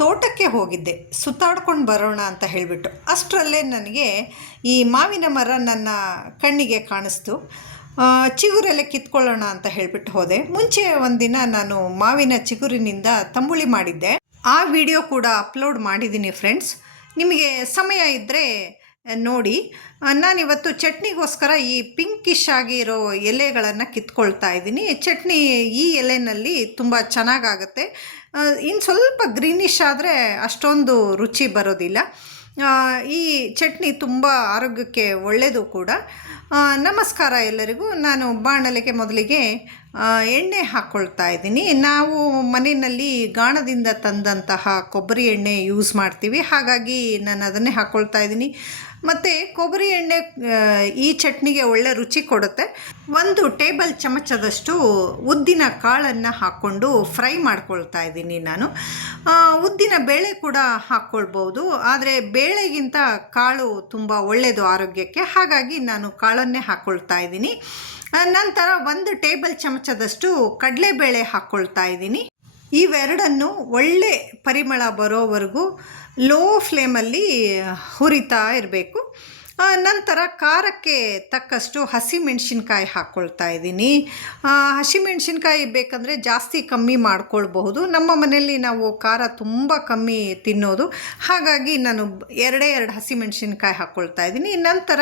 ತೋಟಕ್ಕೆ ಹೋಗಿದ್ದೆ, ಸುತ್ತಾಡ್ಕೊಂಡು ಬರೋಣ ಅಂತ ಹೇಳಿಬಿಟ್ಟು. ಅಷ್ಟರಲ್ಲೇ ನನಗೆ ಈ ಮಾವಿನ ಮರ ನನ್ನ ಕಣ್ಣಿಗೆ ಕಾಣಿಸ್ತು. ಚಿಗುರೆಲ್ಲ ಕಿತ್ಕೊಳ್ಳೋಣ ಅಂತ ಹೇಳಿಬಿಟ್ಟು ಹೋದೆ. ಮುಂಚೆ ಒಂದಿನ ನಾನು ಮಾವಿನ ಚಿಗುರಿನಿಂದ ತಂಬುಳಿ ಮಾಡಿದ್ದೆ. ಆ ವಿಡಿಯೋ ಕೂಡ ಅಪ್ಲೋಡ್ ಮಾಡಿದ್ದೀನಿ ಫ್ರೆಂಡ್ಸ್. ನಿಮಗೆ ಸಮಯ ಇದ್ದರೆ ನೋಡಿ. ನಾನಿವತ್ತು ಚಟ್ನಿಗೋಸ್ಕರ ಈ ಪಿಂಕಿಶ್ ಆಗಿರೋ ಎಲೆಗಳನ್ನು ಕಿತ್ಕೊಳ್ತಾ ಇದ್ದೀನಿ. ಚಟ್ನಿ ಈ ಎಲೆಯಲ್ಲಿ ತುಂಬ ಚೆನ್ನಾಗಾಗುತ್ತೆ. ಇನ್ನು ಸ್ವಲ್ಪ ಗ್ರೀನಿಶ್ ಆದರೆ ಅಷ್ಟೊಂದು ರುಚಿ ಬರೋದಿಲ್ಲ. ಈ ಚಟ್ನಿ ತುಂಬ ಆರೋಗ್ಯಕ್ಕೆ ಒಳ್ಳೆಯದು ಕೂಡ. ನಮಸ್ಕಾರ ಎಲ್ಲರಿಗೂ. ನಾನು ಬಾಣಲೆಗೆ ಮೊದಲಿಗೆ ಎಣ್ಣೆ ಹಾಕ್ಕೊಳ್ತಾ ಇದ್ದೀನಿ. ನಾವು ಮನೆಯಲ್ಲಿ ಗಾಣದಿಂದ ತಂದಂತಹ ಕೊಬ್ಬರಿ ಎಣ್ಣೆ ಯೂಸ್ ಮಾಡ್ತೀವಿ, ಹಾಗಾಗಿ ನಾನು ಅದನ್ನೇ ಹಾಕ್ಕೊಳ್ತಾ ಇದ್ದೀನಿ. ಮತ್ತು ಕೊಬ್ಬರಿ ಎಣ್ಣೆ ಈ ಚಟ್ನಿಗೆ ಒಳ್ಳೆ ರುಚಿ ಕೊಡುತ್ತೆ. 1 ಟೇಬಲ್ ಚಮಚದಷ್ಟು ಉದ್ದಿನ ಕಾಳನ್ನು ಹಾಕ್ಕೊಂಡು ಫ್ರೈ ಮಾಡ್ಕೊಳ್ತಾ ಇದ್ದೀನಿ ನಾನು. ಉದ್ದಿನ ಬೇಳೆ ಕೂಡ ಹಾಕ್ಕೊಳ್ಬೋದು, ಆದರೆ ಬೇಳೆಗಿಂತ ಕಾಳು ತುಂಬ ಒಳ್ಳೆಯದು ಆರೋಗ್ಯಕ್ಕೆ, ಹಾಗಾಗಿ ನಾನು ಕಾಳನ್ನೇ ಹಾಕ್ಕೊಳ್ತಾ ಇದ್ದೀನಿ. ನಂತರ 1 ಟೇಬಲ್ ಚಮಚದಷ್ಟು ಕಡಲೆಬೇಳೆ ಹಾಕ್ಕೊಳ್ತಾ ಇದ್ದೀನಿ. ಇವೆರಡನ್ನು ಒಳ್ಳೆ ಪರಿಮಳ ಬರೋವರೆಗೂ ಲೋ ಫ್ಲೇಮಲ್ಲಿ ಹುರಿತಾ ಇರಬೇಕು. ನಂತರ ಖಾರಕ್ಕೆ ತಕ್ಕಷ್ಟು ಹಸಿಮೆಣಸಿನ್ಕಾಯಿ ಹಾಕ್ಕೊಳ್ತಾ ಇದ್ದೀನಿ. ಹಸಿಮೆಣಸಿನ್ಕಾಯಿ ಬೇಕಂದರೆ ಜಾಸ್ತಿ ಕಮ್ಮಿ ಮಾಡ್ಕೊಳ್ಬಹುದು. ನಮ್ಮ ಮನೆಯಲ್ಲಿ ನಾವು ಖಾರ ತುಂಬ ಕಮ್ಮಿ ತಿನ್ನೋದು, ಹಾಗಾಗಿ ನಾನು 2 ಹಸಿಮೆಣಸಿನ್ಕಾಯಿ ಹಾಕ್ಕೊಳ್ತಾ ಇದ್ದೀನಿ. ನಂತರ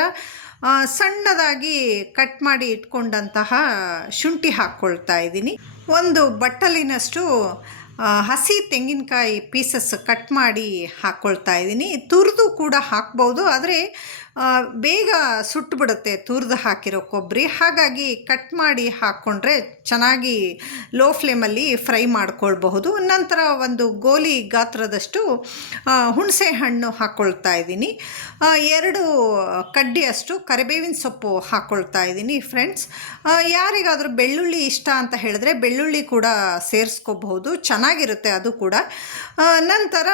ಸಣ್ಣದಾಗಿ ಕಟ್ ಮಾಡಿ ಇಟ್ಕೊಂಡಂತಹ ಶುಂಠಿ ಹಾಕ್ಕೊಳ್ತಾ ಇದ್ದೀನಿ. 1 ಬಟ್ಟಲಿನಷ್ಟು ಹಸಿ ತೆಂಗಿನಕಾಯಿ ಪೀಸಸ್ ಕಟ್ ಮಾಡಿ ಹಾಕ್ಕೊಳ್ತಾ ಇದ್ದೀನಿ. ತುರಿದು ಕೂಡ ಹಾಕ್ಬೋದು, ಆದರೆ ಬೇಗ ಸುಟ್ಟುಬಿಡುತ್ತೆ ತುರಿದು ಹಾಕಿರೋ ಕೊಬ್ಬರಿ, ಹಾಗಾಗಿ ಕಟ್ ಮಾಡಿ ಹಾಕ್ಕೊಂಡ್ರೆ ಚೆನ್ನಾಗಿ ಲೋ ಫ್ಲೇಮಲ್ಲಿ ಫ್ರೈ ಮಾಡ್ಕೊಳ್ಬಹುದು. ನಂತರ 1 ಗೋಲಿ ಗಾತ್ರದಷ್ಟು ಹುಣಸೆ ಹಣ್ಣು ಹಾಕ್ಕೊಳ್ತಾ ಇದ್ದೀನಿ. 2 ಕಡ್ಡಿಯಷ್ಟು ಕರಿಬೇವಿನ ಸೊಪ್ಪು ಹಾಕ್ಕೊಳ್ತಾ ಇದ್ದೀನಿ ಫ್ರೆಂಡ್ಸ್. ಯಾರಿಗಾದರೂ ಬೆಳ್ಳುಳ್ಳಿ ಇಷ್ಟ ಅಂತ ಹೇಳಿದ್ರೆ ಬೆಳ್ಳುಳ್ಳಿ ಕೂಡ ಸೇರಿಸ್ಕೋಬಹುದು, ಚೆನ್ನಾಗಿರುತ್ತೆ ಅದು ಕೂಡ. ನಂತರ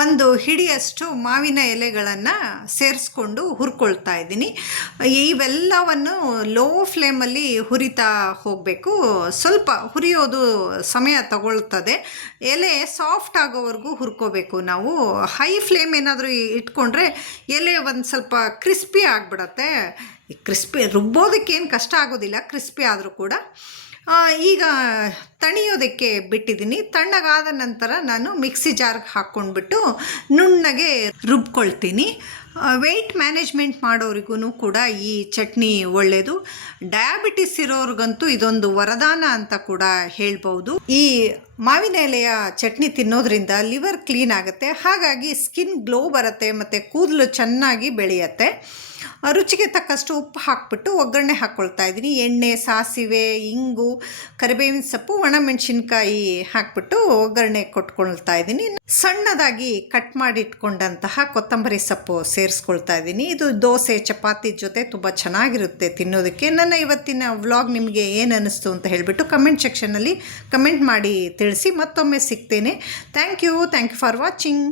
1 ಹಿಡಿಯಷ್ಟು ಮಾವಿನ ಎಲೆಗಳನ್ನು ಸೇರಿಸ್ಕೊಂಡು ಹುರ್ಕೊಳ್ತಾ ಇದ್ದೀನಿ. ಇವೆಲ್ಲವನ್ನು ಲೋ ಫ್ಲೇಮಲ್ಲಿ ಹುರಿತಾ ಹೋಗಬೇಕು. ಸ್ವಲ್ಪ ಹುರಿಯೋದು ಸಮಯ ತಗೊಳ್ತದೆ. ಎಲೆ ಸಾಫ್ಟ್ ಆಗೋವರೆಗೂ ಹುರ್ಕೋಬೇಕು ನಾವು. ಹೈ ಫ್ಲೇಮ್ ಏನಾದರೂ ಇಟ್ಕೊಂಡ್ರೆ ಎಲೆ ಒಂದು ಸ್ವಲ್ಪ ಕ್ರಿಸ್ಪಿ ಆಗಿಬಿಡತ್ತೆ. ಕ್ರಿಸ್ಪಿ ರುಬ್ಬೋದಕ್ಕೇನು ಕಷ್ಟ ಆಗೋದಿಲ್ಲ, ಕ್ರಿಸ್ಪಿ ಆದರೂ ಕೂಡ. ಈಗ ತಣಿಯೋದಕ್ಕೆ ಬಿಟ್ಟಿದ್ದೀನಿ. ತಣ್ಣಗಾದ ನಂತರ ನಾನು ಮಿಕ್ಸಿ ಜಾರ್ಗೆ ಹಾಕ್ಕೊಂಡ್ಬಿಟ್ಟು ನುಣ್ಣಗೆ ರುಬ್ಕೊಳ್ತೀನಿ. ವೆಯ್ಟ್ ಮ್ಯಾನೇಜ್ಮೆಂಟ್ ಮಾಡೋರಿಗೂ ಕೂಡ ಈ ಚಟ್ನಿ ಒಳ್ಳೆಯದು. ಡಯಾಬಿಟಿಸ್ ಇರೋರಿಗಂತೂ ಇದೊಂದು ವರದಾನ ಅಂತ ಕೂಡ ಹೇಳ್ಬೋದು. ಈ ಮಾವಿನ ಎಲೆಯ ಚಟ್ನಿ ತಿನ್ನೋದ್ರಿಂದ ಲಿವರ್ ಕ್ಲೀನ್ ಆಗುತ್ತೆ, ಹಾಗಾಗಿ ಸ್ಕಿನ್ ಗ್ಲೋ ಬರುತ್ತೆ ಮತ್ತು ಕೂದಲು ಚೆನ್ನಾಗಿ ಬೆಳೆಯುತ್ತೆ. ರುಚಿಗೆ ತಕ್ಕಷ್ಟು ಉಪ್ಪು ಹಾಕ್ಬಿಟ್ಟು ಒಗ್ಗರಣೆ ಹಾಕ್ಕೊಳ್ತಾ ಇದ್ದೀನಿ. ಎಣ್ಣೆ, ಸಾಸಿವೆ, ಇಂಗು, ಕರಿಬೇವಿನ ಸೊಪ್ಪು, ಒಣಮೆಣಸಿನ್ಕಾಯಿ ಹಾಕ್ಬಿಟ್ಟು ಒಗ್ಗರಣೆ ಕೊಟ್ಕೊಳ್ತಾ ಇದ್ದೀನಿ. ಸಣ್ಣದಾಗಿ ಕಟ್ ಮಾಡಿ ಇಟ್ಕೊಂಡಂತಹ ಕೊತ್ತಂಬರಿ ಸೊಪ್ಪು ಸೇರಿಸ್ಕೊಳ್ತಾ ಇದ್ದೀನಿ. ಇದು ದೋಸೆ, ಚಪಾತಿ ಜೊತೆ ತುಂಬ ಚೆನ್ನಾಗಿರುತ್ತೆ ತಿನ್ನೋದಕ್ಕೆ. ನನ್ನ ಇವತ್ತಿನ ವ್ಲಾಗ್ ನಿಮಗೆ ಏನು ಅನ್ನಿಸ್ತು ಅಂತ ಹೇಳಿಬಿಟ್ಟು ಕಮೆಂಟ್ ಸೆಕ್ಷನ್ನಲ್ಲಿ ಕಮೆಂಟ್ ಮಾಡಿ ತಿಳಿಸಿ. ಮತ್ತೊಮ್ಮೆ ಸಿಗ್ತೇನೆ. Thank you for watching.